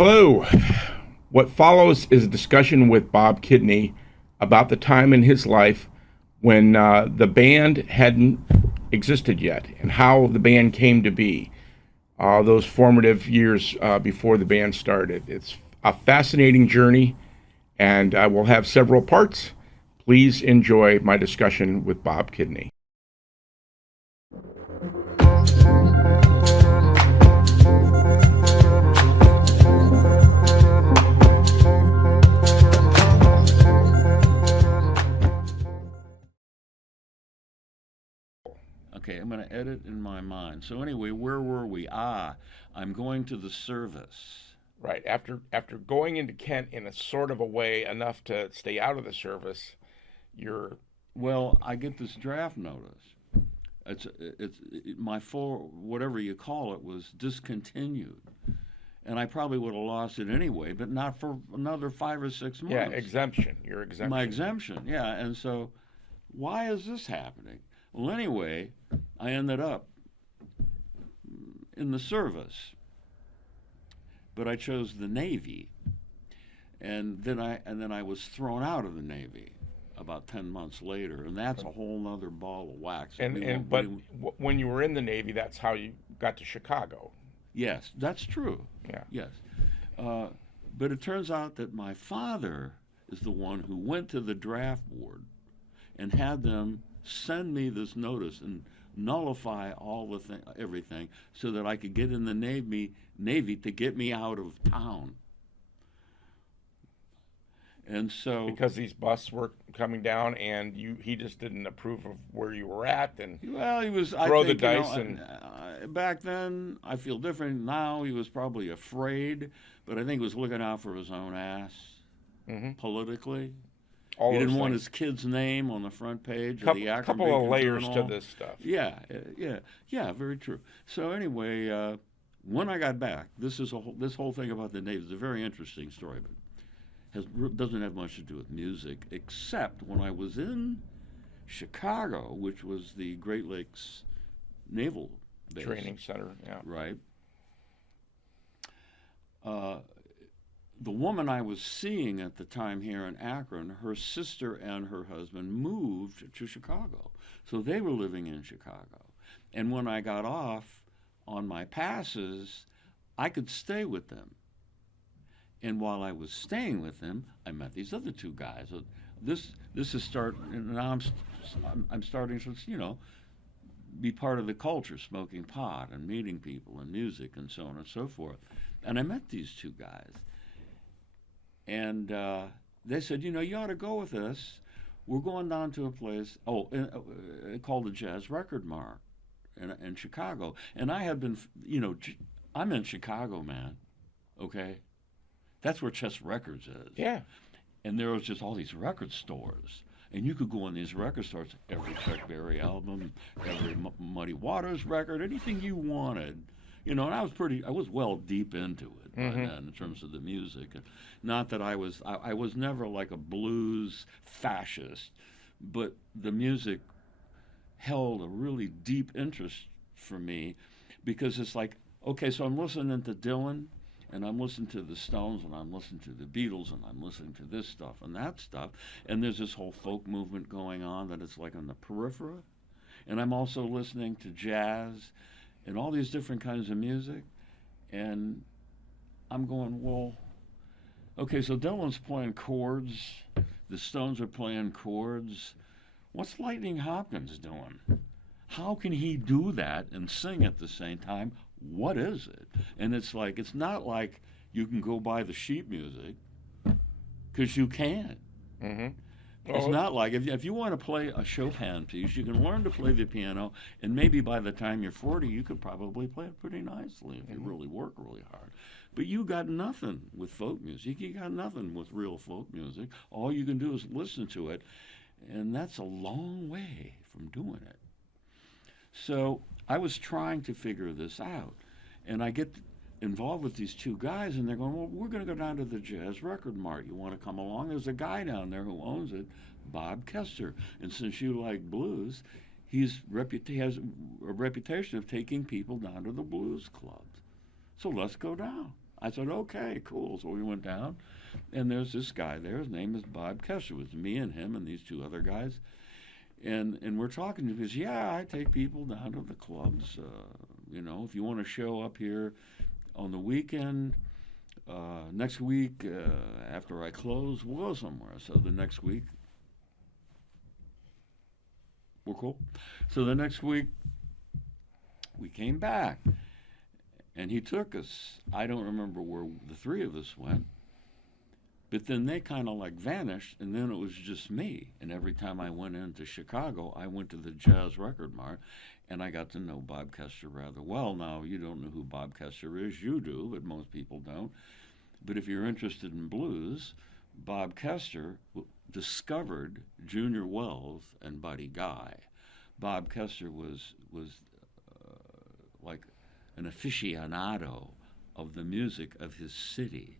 Hello. What follows is a discussion with Bob Kidney about the time in his life when the band hadn't existed yet and how the band came to be, those formative years before the band started. It's a fascinating journey, and I will have several parts. Please enjoy my discussion with Bob Kidney. Okay, I'm going to edit in my mind. So anyway, where were we? I'm going to the service. Right. After going into Kent in a sort of a way enough to stay out of the service, you're Well, I get this draft notice. My full whatever you call it was discontinued, and I probably would have lost it anyway, but not for another 5 or 6 months. yeah, exemption. Your exemption. My exemption, yeah. And so, why is this happening? Well, anyway, I ended up in the service, but I chose the Navy, and then I was thrown out of the Navy about 10 months later, and that's a whole nother ball of wax. When you were in the Navy, that's how you got to Chicago. Yes, that's true. Yeah. Yes, but it turns out that my father is the one who went to the draft board and had them send me this notice and nullify everything so that I could get in the Navy to get me out of town. And so Because these busts were coming down, and he just didn't approve of where you were at, and well, he was throw I think, the dice you know, back then I feel different. Now he was probably afraid, but I think he was looking out for his own ass politically. all He those didn't want things. his kid's name on the front page of Couple, the Akron couple Beacon of layers Journal. to this stuff. Yeah, very true. So anyway, when I got back, this whole thing about the Navy is a very interesting story, but doesn't have much to do with music, except when I was in Chicago, which was the Great Lakes Naval Base, Training center. Yeah. right? The woman I was seeing at the time here in Akron, her sister and her husband moved to Chicago. So they were living in Chicago. And when I got off on my passes, I could stay with them. And while I was staying with them, I met these other two guys. So this is and now I'm starting to, be part of the culture, smoking pot and meeting people and music and so on and so forth. And I met these two guys. And they said, you ought to go with us. We're going down to a place, called the Jazz Record Mart in Chicago. And I had been, I'm in Chicago, man, okay? That's where Chess Records is. Yeah. And there was just all these record stores. And you could go in these record stores, every Chuck Berry album, every Muddy Waters record, anything you wanted. And I was well deep into it by then in terms of the music. Not that I was never like a blues fascist, but the music held a really deep interest for me because it's like, okay, so I'm listening to Dylan, and I'm listening to the Stones, and I'm listening to the Beatles, and I'm listening to this stuff and that stuff, and there's this whole folk movement going on that it's like on the periphery, and I'm also listening to jazz and all these different kinds of music, and I'm going, well, okay, so Dylan's playing chords, the Stones are playing chords. What's Lightning Hopkins doing? How can he do that and sing at the same time? What is it? And it's not like you can go buy the sheet music, because you can't. It's not like if you want to play a Chopin piece, you can learn to play the piano, and maybe by the time you're 40, you could probably play it pretty nicely if you really work really hard. But you got nothing with folk music. You got nothing with real folk music. All you can do is listen to it, and that's a long way from doing it. So I was trying to figure this out, and I get involved with these two guys, and they're going, well, we're going to go down to the Jazz Record Mart. You want to come along? There's a guy down there who owns it, Bob Kester. And since you like blues, he has a reputation of taking people down to the blues clubs. So let's go down. I said, okay, cool. So we went down, and there's this guy there. His name is Bob Kessler. It was me and him and these two other guys. And we're talking to him. He goes, yeah, I take people down to the clubs. If you want to show up here on the weekend, next week, after I close, we'll go somewhere. So the next week, we're cool. So the next week, we came back. And he took us. I don't remember where the three of us went. But then they kind of like vanished, and then it was just me. And every time I went into Chicago, I went to the Jazz Record Mart, and I got to know Bob Kessler rather well. Now, you don't know who Bob Kessler is. You do, but most people don't. But if you're interested in blues, Bob Kessler discovered Junior Wells and Buddy Guy. Bob Kessler was like an aficionado of the music of his city.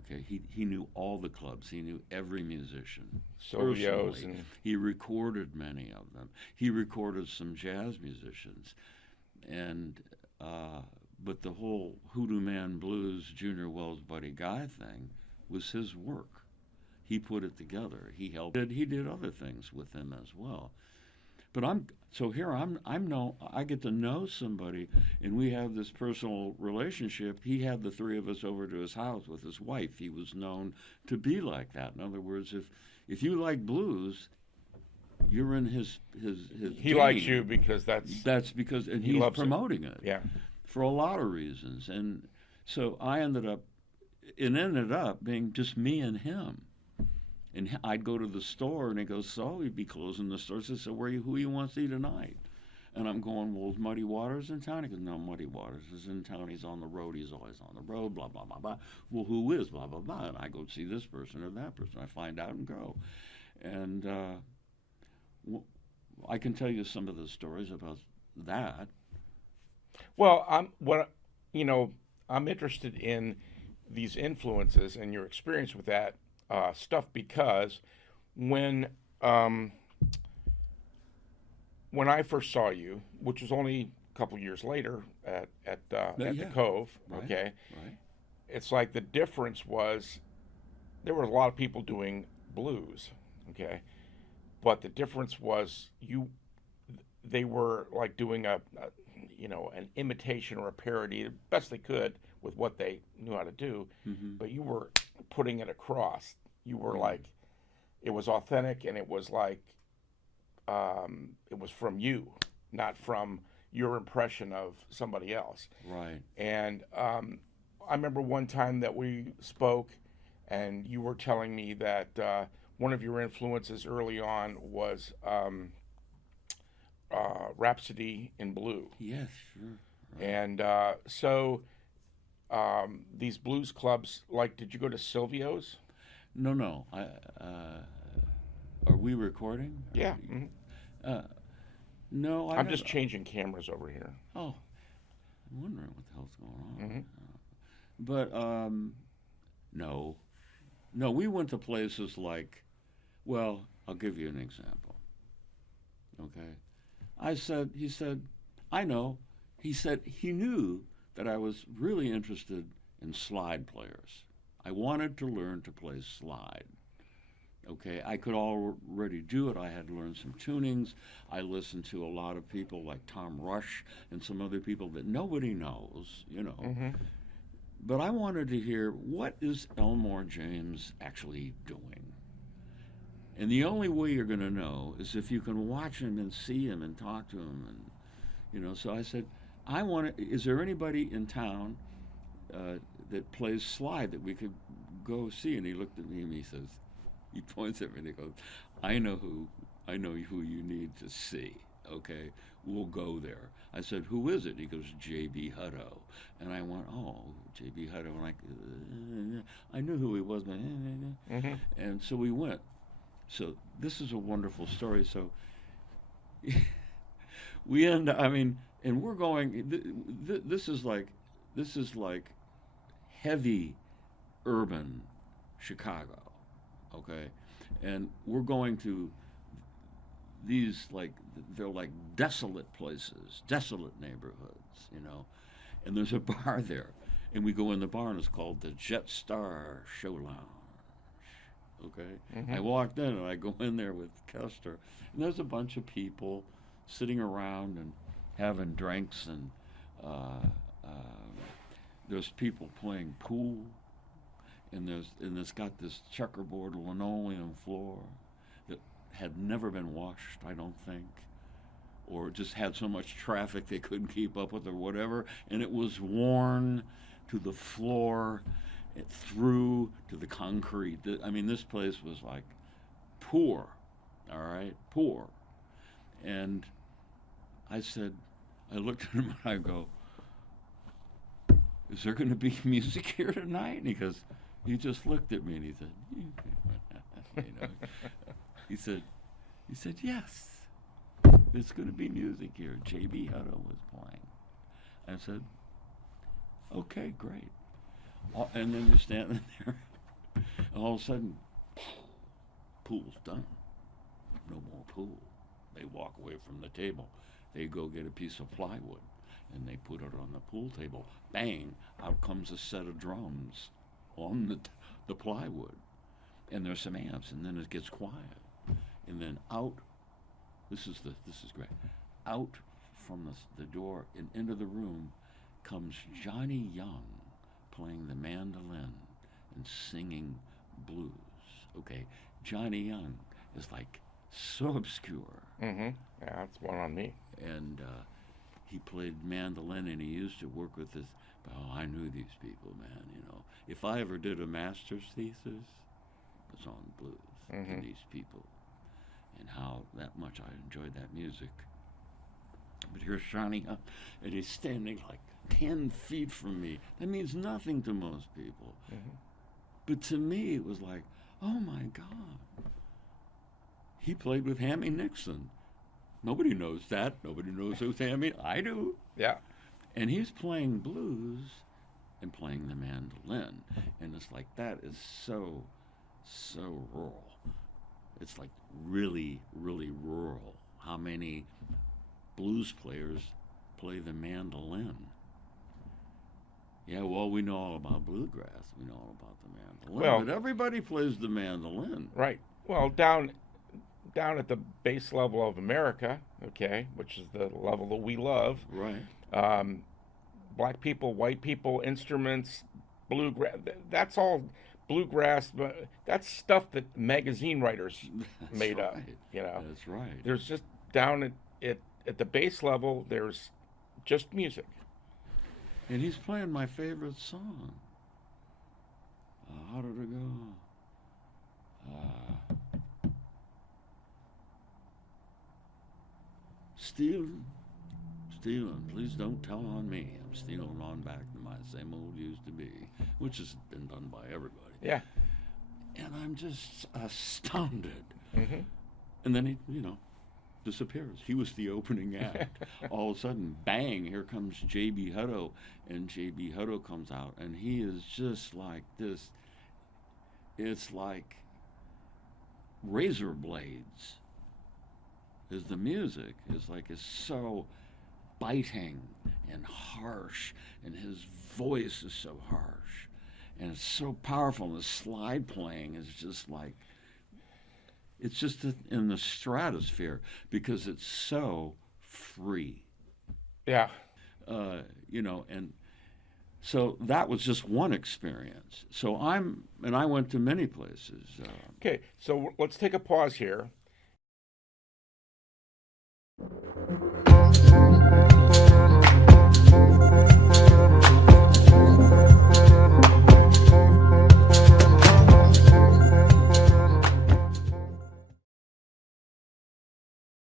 Okay, he knew all the clubs. He knew every musician. Sovios. And he recorded many of them. He recorded some jazz musicians. And but the whole Hoodoo Man Blues, Junior Wells, Buddy Guy thing was his work. He put it together. He helped. He did other things with him as well. But I get to know somebody, and we have this personal relationship. He had the three of us over to his house with his wife. He was known to be like that. In other words, if you like blues, you're in his He game. likes you because That's because, and he he's loves promoting it. Yeah. For a lot of reasons. And so it ended up being just me and him. And I'd go to the store, and he goes, so he'd be closing the store. I said, so who you want to see tonight? And I'm going, well, is Muddy Waters in town? He goes, no, Muddy Waters is in town. He's on the road. He's always on the road, blah, blah, blah, blah. Well, who is, blah, blah, blah. And I go see this person or that person. I find out and go. And I can tell you some of the stories about that. Well, I'm interested in these influences and your experience with that stuff, because when I first saw you, which was only a couple years later at the Cove, Right, okay, right. it's like the difference was there were a lot of people doing blues, okay, but the difference was they were like doing an imitation or a parody the best they could with what they knew how to do, but you were putting it across. You were like, it was authentic, and it was like, it was from you, not from your impression of somebody else. Right. And I remember one time that we spoke, and you were telling me that one of your influences early on was Rhapsody in Blue. Yes, sure. Right. And so these blues clubs, like, did you go to Silvio's? No. Are we recording? Yeah. No, I'm just changing cameras over here. Oh, I'm wondering what the hell's going on. Mm-hmm. But no, we went to places like, well, I'll give you an example. Okay, he said, I know. He said he knew that I was really interested in slide players. I wanted to learn to play slide. Okay, I could already do it. I had learned some tunings. I listened to a lot of people like Tom Rush and some other people that nobody knows, Mm-hmm. But I wanted to hear, what is Elmore James actually doing? And the only way you're going to know is if you can watch him and see him and talk to him. And, so I said, is there anybody in town that plays slide that we could go see? And he looked at me and he points at me and he goes, I know who you need to see. Okay, we'll go there. I said, who is it? He goes, J.B. Hutto. And I went, oh, J.B. Hutto. And I knew who he was. But, Mm-hmm. And so we went. So this is a wonderful story. So we end up, and we're going, this is like heavy urban Chicago, okay? And we're going to these, they're like desolate places, desolate neighborhoods, and there's a bar there. And we go in the bar, and it's called the Jet Star Show Lounge. Okay? I walked in, and I go in there with Kester, and there's a bunch of people sitting around and having drinks, and there's people playing pool, and it's got this checkerboard linoleum floor that had never been washed, I don't think, or just had so much traffic they couldn't keep up with or whatever, and it was worn to the floor, through to the concrete. I mean, this place was like poor, all right, poor. And I looked at him and I go, is there going to be music here tonight? And he just looked at me and he said, you know, he said, yes, there's going to be music here. J.B. Hutto was playing. I said, okay, great. And then you're standing there, and all of a sudden, pool's done. No more pool. They walk away from the table. They go get a piece of plywood, and they put it on the pool table. Bang! Out comes a set of drums on the plywood, and there's some amps, and then it gets quiet, and then out. This is great. Out from the door and into the room comes Johnny Young, playing the mandolin and singing blues. Okay, Johnny Young is like so obscure. Yeah, that's one on me. And he played mandolin, and he used to work with this. Oh, I knew these people, man. You know, if I ever did a master's thesis, it was on blues and these people, and how that much I enjoyed that music. But here's Johnny Young, and he's standing like 10 feet from me. That means nothing to most people. But to me, it was like, oh my God. He played with Hammy Nixon. Nobody knows that. Nobody knows who's Hammy. I do. Yeah. And he's playing blues and playing the mandolin. And it's like, that is so rural. It's like really, really rural. How many blues players play the mandolin? Yeah, well, we know all about bluegrass. We know all about the mandolin. Well, but everybody plays the mandolin. Right. Well, down at the base level of America, okay, which is the level that we love. Right. Black people, white people, instruments, bluegrass. That's all bluegrass. But that's stuff that magazine writers made up. You know. That's right. There's just down at the base level. There's just music. And he's playing my favorite song. How did it go? Stealing, please don't tell on me. I'm stealing on back to my same old used to be, which has been done by everybody. Yeah. And I'm just astounded. And then he, disappears. He was the opening act. All of a sudden, bang, here comes J.B. Hutto, and J.B. Hutto comes out, and he is just like this. It's like razor blades. Is the music is so biting and harsh, and his voice is so harsh, and it's so powerful, and the slide playing is just like, it's just in the stratosphere because it's so free. Yeah. And so that was just one experience. So I went to many places. Okay, so let's take a pause here.